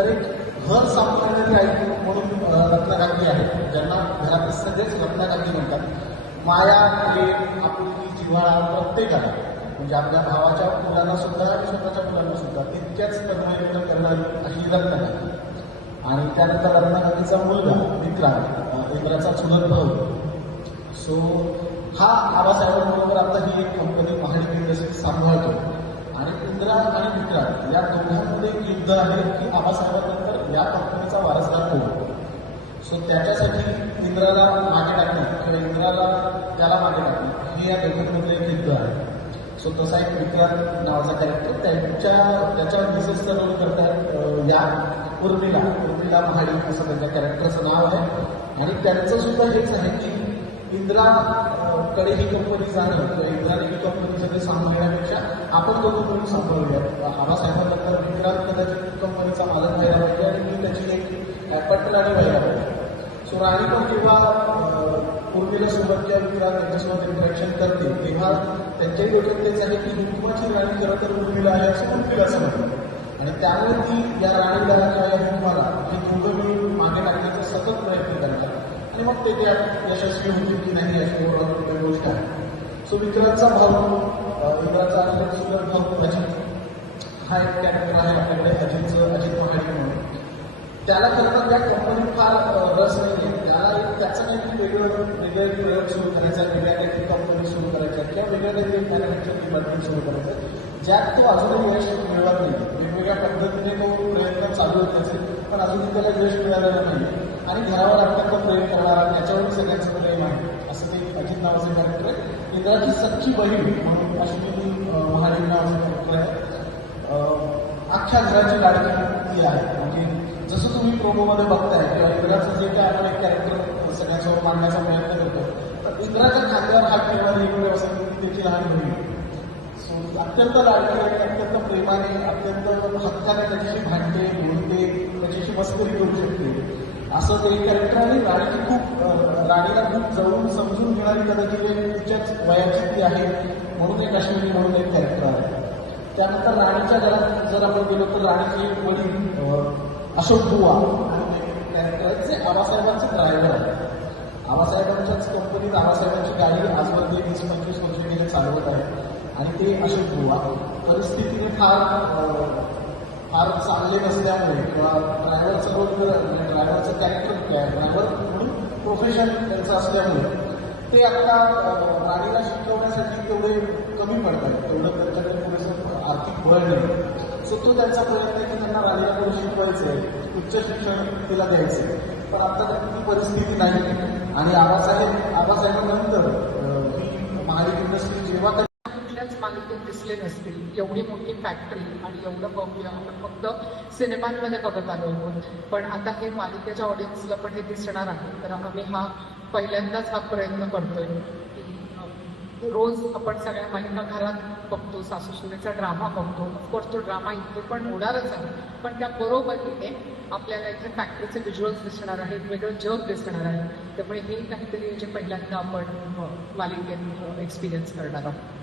तर एक घर सांभाळणारी आई म्हणून अ, आहे. ज्यांना घरात सगळेच रत्नाकांती म्हणतात. माया प्रेम आपुलकी जिव्हाळा प्रत्येकाला. म्हणजे आपल्या भावाच्या मुलांना सुद्धा आणि स्वतःच्या मुलांना सुद्धा तितक्याच तन्मयपूर्ण करणारी अशी रत्नाकांती आणि त्यानंतर रत्नाकांतीचा मुलगा विक्रांत इंद्राचा चुलत भाऊ. सो हा आबासाहेबांबरोबर आता ही एक कंपनी महाडिक इंडस्ट्री सांभाळतो. आणि इंदिरा या दोघांमध्ये एक युद्ध आहे की आबासाहेबांनंतर या कंपनीचा वारसदार कोण? सो त्याच्यासाठी इंद्राला मागे टाकणं किंवा इंद्राला त्याला मागे टाकणं हे या दोघांमध्ये एक युद्ध आहे. सो तसा एक विक्रांत नावाचा कॅरेक्टर त्यांच्या त्याच्या मिसेसचा रोल करतात या उर्मिला. उर्मिला महाडी असं त्यांच्या कॅरेक्टरचं नाव आहे. आणि त्यांचं सुद्धा हेच आहे की इंद्राकडे ही कंपनी जाणं किंवा इंद्राने ही कंपनी आपण दोघं मिळून सांभाळूया. आबासाहेबांनंतर विक्रांत कदाचित कंपनीचा मालक व्हायला पाहिजे आणि मी त्याची एक पटराणी व्हायला पाहिजे सो राणी पण जेव्हा पूर्वीला उर्मिला सोबत किंवा विक्रांत त्यांच्यासोबत इंटरॅक्शन करते तेव्हा त्यांच्याही डोक्यात तेच आहे की हिंदुमाची राणी खरं तर उर्मिला आहे असं उर्मिला समजतं. आणि त्यामुळे ती या राणीला किंवा या हिंदुमाला हे दोघं मी मागे टाकण्याचा सतत प्रयत्न करतात. आणि मग ते त्या यशस्वी होतील की नाही याची ओळख गोष्ट आहे. सो विक्रांतचा भाऊ अं, अजित हा एक कॅरेक्टर आहे आपल्याकडे अजितचं अजित महाडिक म्हणून त्याला खरं त्या कंपनीत फार रस नाही आहे त्याला त्याचं काहीतरी वेगळं वेगळं प्रयोग सुरू करायचा वेगळ्या काहीतरी कंपनी सुरू करायच्या किंवा वेगळ्या काहीतरी मॅन्युफॅक्चरिंग डिपार्टमेंट सुरू करायचं ज्यात तो अजूनही यश मिळवत नाही वेगवेगळ्या पद्धतीने तो प्रयत्न चालू होत त्याचे पण अजूनही त्याला यश मिळालेलं नाही आणि घरावर अत्यंत प्रेम करणार त्याच्यावर सगळ्यांचं प्रेम आहे असं ते अजित नावाचं कॅरेक्टर आहे? इंद्राची सच्ची बहीण म्हणून अश्विनी अ, महादेव आहे अख्ख्या घराची लाडकी ती आहे. म्हणजे जसं तुम्ही प्रोमोमध्ये बघताय किंवा इंद्राचं जे काय आपण एक कॅरेक्टर सगळ्यांसमोर मांडण्याचा प्रयत्न करतो तर इंद्राच्या खांद्यावर हात ठेवणारी एक व्यवस्था त्याची लहान बहीण. सो अत्यंत लाडकी आहे अत्यंत प्रेमाने अत्यंत हक्काने त्याच्याशी भांडते बोलते त्याच्याशी मस्करी करू शकते. असं ते कॅरेक्टर आणि राणीची खूप राणीला खूप जवळून समजून घेणारी कदाचित तिच्याच वयाची ती आहे म्हणून एक अश्विनी म्हणून एक कॅरेक्टर आहे. त्यानंतर राणीच्या घरात जर आपण गेलो तर राणीची एक वडील अशोक बुवा कॅरेक्टर आहे जे आबासाहेबांचे ड्रायव्हर आहे. आबासाहेबांच्याच कंपनीत आबासाहेबांची गाडी आजवर ते वीस पंचवीस वर्ष गेले चालवत आहे. आणि ते अशोक बुवा. परिस्थितीने फार फार चांगले नसल्यामुळे किंवा ड्रायव्हरचं रोल ड्रायव्हरचं कॅरेक्टर ड्रायव्हर म्हणून प्रोफेशन त्यांचं असल्यामुळे. ते आता राणीला शिकवण्यासाठी तेवढे कमी पडतात तेवढं त्यांच्याकडे पुरेसं आर्थिक बळ नाही. सो तो त्यांचा प्रयत्न आहे की त्यांना राणीला पुढे शिकवायचं आहे उच्च शिक्षण तिला द्यायचं आहे. पण आता ती परिस्थिती नाही. आणि आवाज आहे आवाज अं, ही महाडिक इंडस्ट्री जेव्हा कधी कुठल्याच मालिकेत दिसले नसतील एवढी मोठी फॅक्टरी आणि एवढं बघूया आपण फक्त सिनेमांमध्ये बघत आलो आहोत. पण आता हे मालिकेच्या ऑडियन्सला पण हे दिसणार आहे. तर आम्ही हा पहिल्यांदाच हा प्रयत्न करतोय की रोज आपण सगळ्या मालिका घरात बघतो सासूसुनेचा ड्रामा बघतो. ऑफकोर्स तो ड्रामा इथे पण होणारच आहे. पण त्या बरोबरीने आपल्याला इथे फॅक्टरीचे व्हिज्युअल्स दिसणार आहेत वेगळं जग दिसणार आहे. त्यामुळे हे काहीतरी जे पहिल्यांदा आपण मालिकेत एक्सपिरियन्स करणार आहोत.